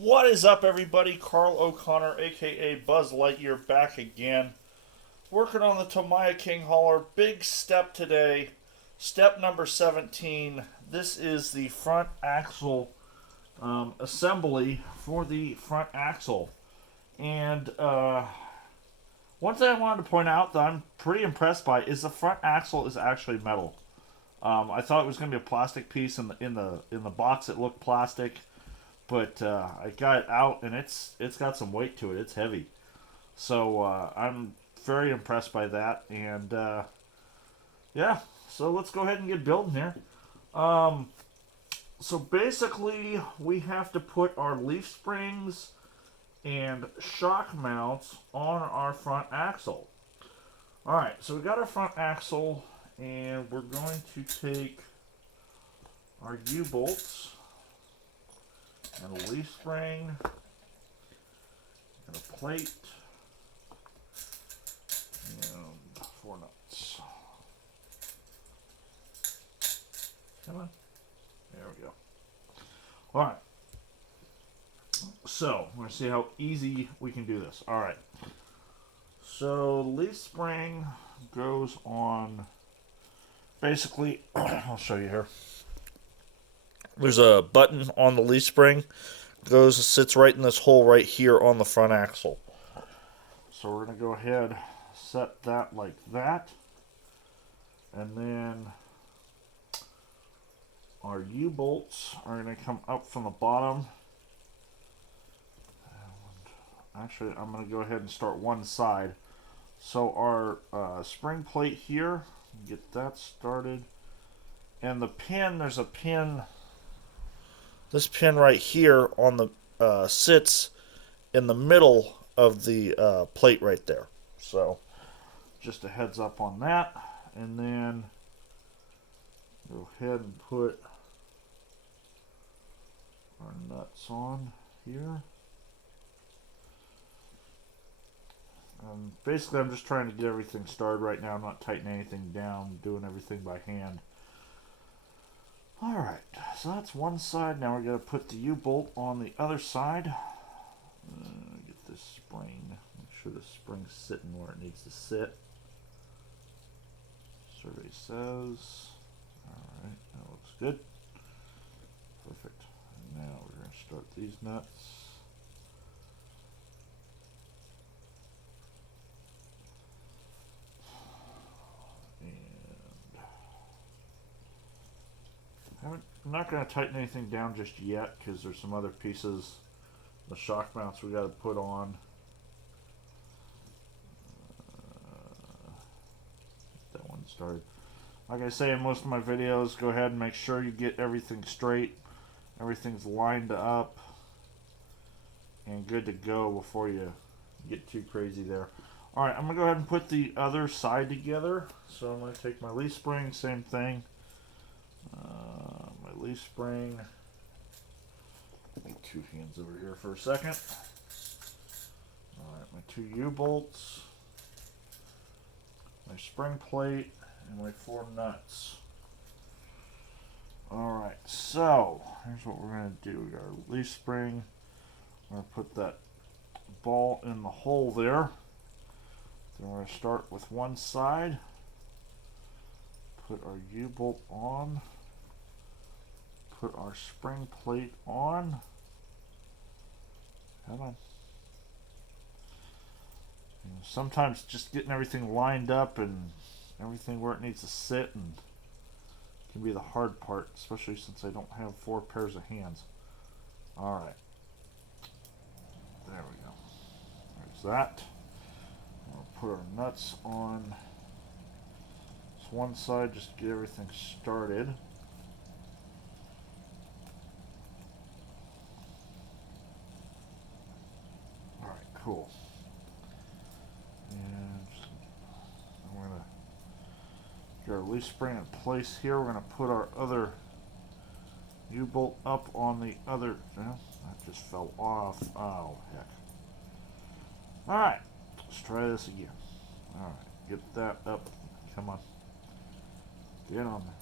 What is up, everybody? Carl O'Connor, aka Buzz Lightyear, back again. Working on the Tamiya King Hauler. Big step today. Step number 17. This is the front axle assembly for the front axle. And one thing I wanted to point out that I'm pretty impressed by is the front axle is actually metal. I thought it was going to be a plastic piece in the box. It looked plastic. But I got it out, and it's got some weight to it. It's heavy, so I'm very impressed by that. And yeah, so let's go ahead and get building here. So basically, we have to put our leaf springs and shock mounts on our front axle. All right, so we got our front axle, and we're going to take our U-bolts and a leaf spring, and a plate, and 4 nuts. Come on. There we go. Alright. So, we're going to see how easy we can do this. Alright. So, the leaf spring goes on, basically, I'll show you here. There's a button on the leaf spring. Sits right in this hole right here on the front axle. So we're going to go ahead, set that like that. And then our U-bolts are going to come up from the bottom. And actually, I'm going to go ahead and start one side. So our spring plate here, get that started. And the pin, there's a pin. This pin right here on the sits in the middle of the plate right there. So just a heads up on that. And then go ahead and put our nuts on here. Basically, I'm just trying to get everything started right now. I'm not tightening anything down, doing everything by hand. Alright, so that's one side. Now we're going to put the U-bolt on the other side. Get this spring. Make sure the spring's sitting where it needs to sit. Survey says. Alright, that looks good. Perfect. And now we're going to start these nuts. I'm not going to tighten anything down just yet because there's some other pieces, the shock mounts we got to put on. Get that one started. Like I say in most of my videos, go ahead and make sure you get everything straight, everything's lined up and good to go before you get too crazy there. Alright, I'm going to go ahead and put the other side together. So I'm going to take my leaf spring, same thing. My leaf spring. Two hands over here for a second. Alright, my 2 U-bolts, my spring plate, and my 4 nuts. Alright, so here's what we're going to do. We got our leaf spring. We're going to put that ball in the hole there. Then we're going to start with one side. Put our U-bolt on. Put our spring plate on. Come on. And sometimes just getting everything lined up and everything where it needs to sit and can be the hard part, especially since I don't have 4 pairs of hands. Alright. There we go. There's that. We'll put our nuts on this one side just to get everything started. Cool. And I'm going to get our leaf spring in place here. We're going to put our other U-bolt up on the other. Well, that just fell off. Oh, heck. Alright, let's try this again. Alright, get that up. Come on. Get on there.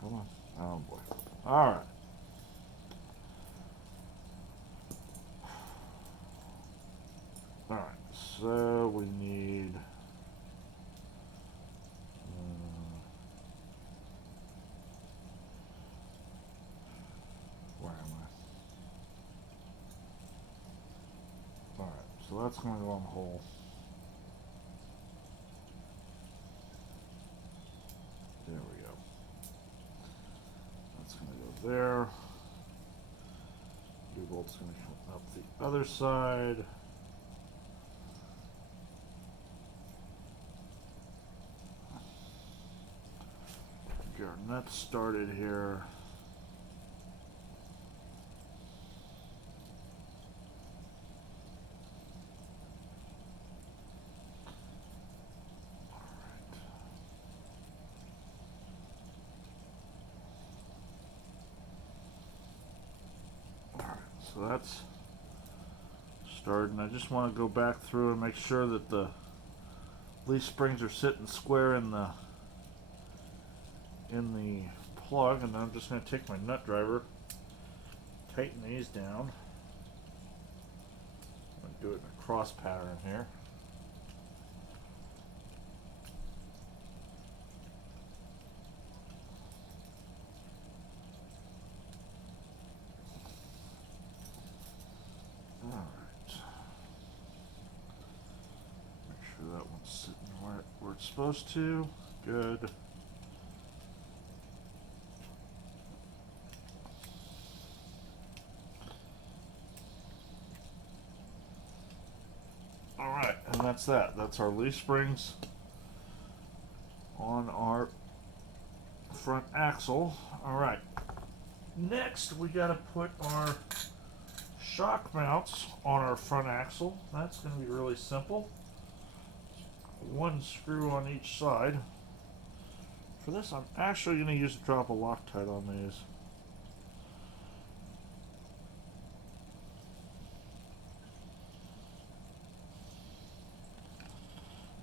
Come on. Oh, boy. Alright. Alright, so we need... where am I? Alright, so that's going to go on the hole. There we go. That's going to go there. U-bolt's going to come up the other side. Get our nuts started here. So that's started, and I just want to go back through and make sure that the leaf springs are sitting square in the plug, and then I'm just going to take my nut driver, tighten these down. I'm going to do it in a cross pattern here. That one's sitting where it's supposed to. Good. Alright, and that's that. That's our leaf springs on our front axle. Alright. Next, we got to put our shock mounts on our front axle. That's going to be really simple. One screw on each side. For this, I'm actually going to use a drop of Loctite on these.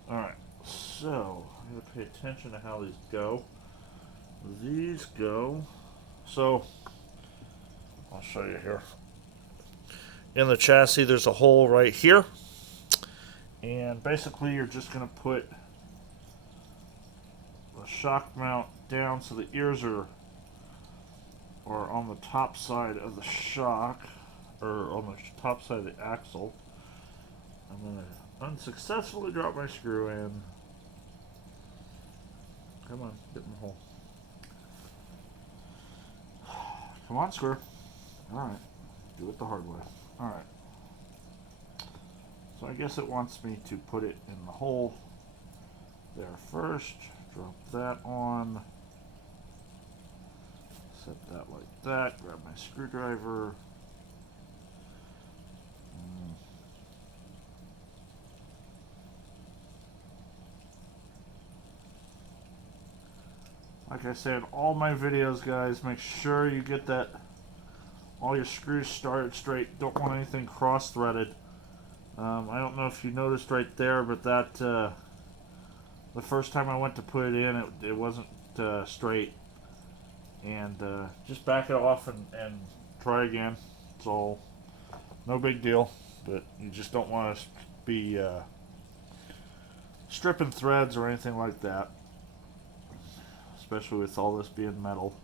Alright, so I'm going to pay attention to how these go. These go. So, I'll show you here. In the chassis, there's a hole right here. And basically you're just going to put the shock mount down so the ears are on the top side of the shock, or on the top side of the axle. I'm going to unsuccessfully drop my screw in. Come on, get in the hole. Come on, screw. Alright, do it the hard way. Alright. So I guess it wants me to put it in the hole there first. Drop that on. Set that like that. Grab my screwdriver. Like I say in all my videos, guys, make sure you get that all your screws started straight. Don't want anything cross-threaded. I don't know if you noticed right there, but that the first time I went to put it in, it wasn't straight. And just back it off and try again. It's all no big deal, but you just don't want to be stripping threads or anything like that, especially with all this being metal.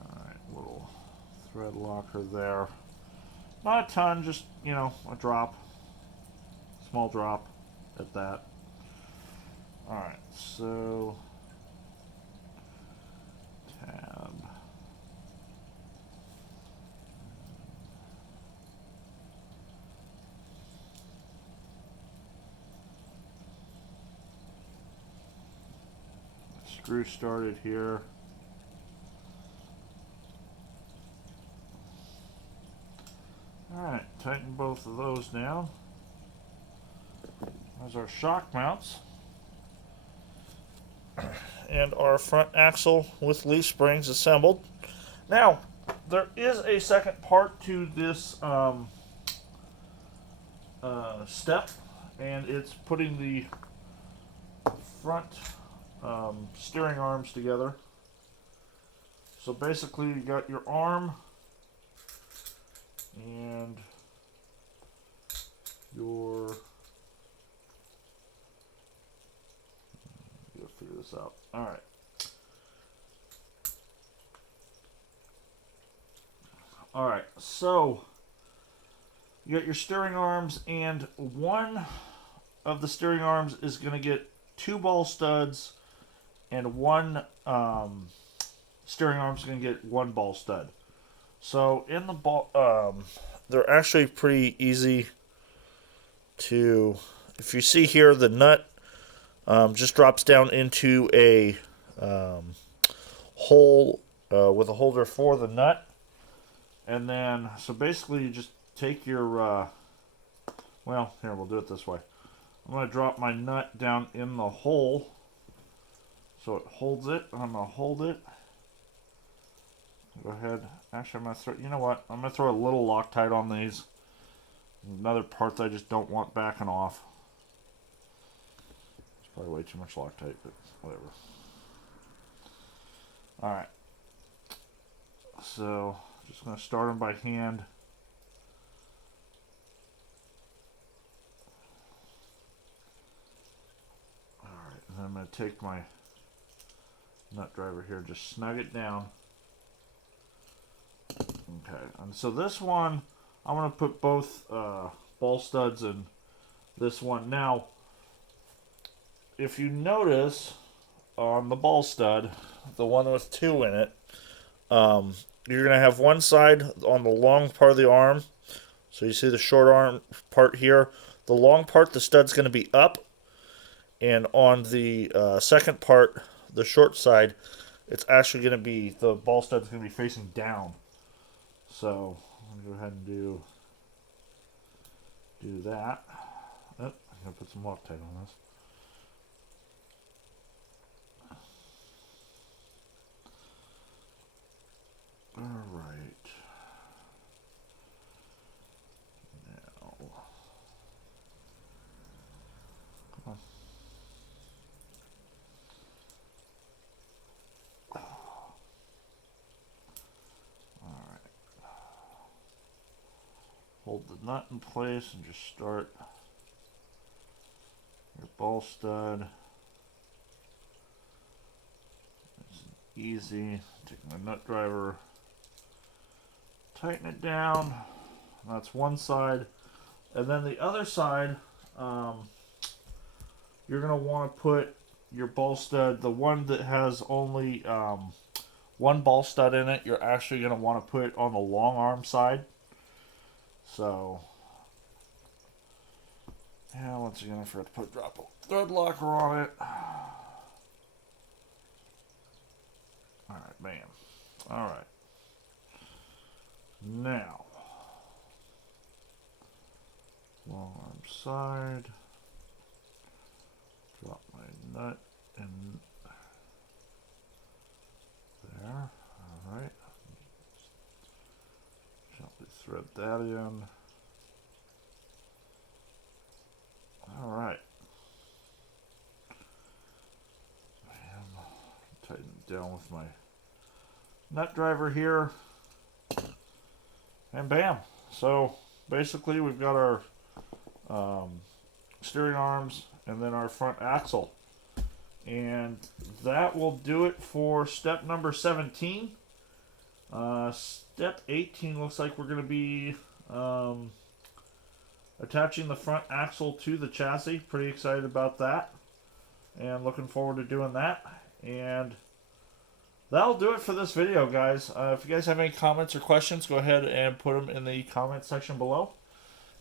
Alright, little thread locker there. Not a ton, just, you know, a drop. Small drop at that. Alright, so tab. Screw started here. Alright, tighten both of those down. There's our shock mounts. And our front axle with leaf springs assembled. Now, there is a second part to this step, and it's putting the front steering arms together. So basically you got your arm and your... Gotta figure this out. Alright. Alright, so you got your steering arms, and one of the steering arms is going to get 2 ball studs, and one steering arm is going to get 1 ball stud. So in the ball, they're actually pretty easy to. If you see here, the nut just drops down into a hole with a holder for the nut, and then so basically you just take your. Well, here we'll do it this way. I'm going to drop my nut down in the hole so it holds it. I'm going to hold it. Go ahead. Actually, I'm going to throw, you know what? I'm going to throw a little Loctite on these. Another part that I just don't want backing off. It's probably way too much Loctite, but whatever. Alright. So, just going to start them by hand. Alright, and then I'm going to take my nut driver here, just snug it down. Okay, and so this one, I'm going to put both ball studs in this one. Now, if you notice on the ball stud, the one with 2 in it, you're going to have one side on the long part of the arm. So you see the short arm part here. The long part, the stud's going to be up. And on the second part, the short side, it's actually going to be, the ball stud's going to be facing down. So, I'm going to go ahead and do that. Oh, I'm going to put some Loctite on this. Alright. Now. Come on. Hold the nut in place and just start your ball stud. It's easy. Take my nut driver, tighten it down. That's one side. And then the other side, you're going to want to put your ball stud, the one that has only 1 ball stud in it, you're actually going to want to put on the long arm side. So, yeah, once again, I forgot to drop a thread locker on it. Alright, bam. Alright. Now, long arm side. Drop my nut in there. Alright. Gently thread that in. Alright. Tighten it down with my nut driver here. And bam. So basically we've got our steering arms and then our front axle. And that will do it for step number 17. Step 18 looks like we're going to be attaching the front axle to the chassis. Pretty excited about that. And looking forward to doing that. And that'll do it for this video, guys. If you guys have any comments or questions, go ahead and put them in the comment section below.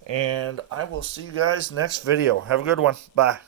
And I will see you guys next video. Have a good one. Bye.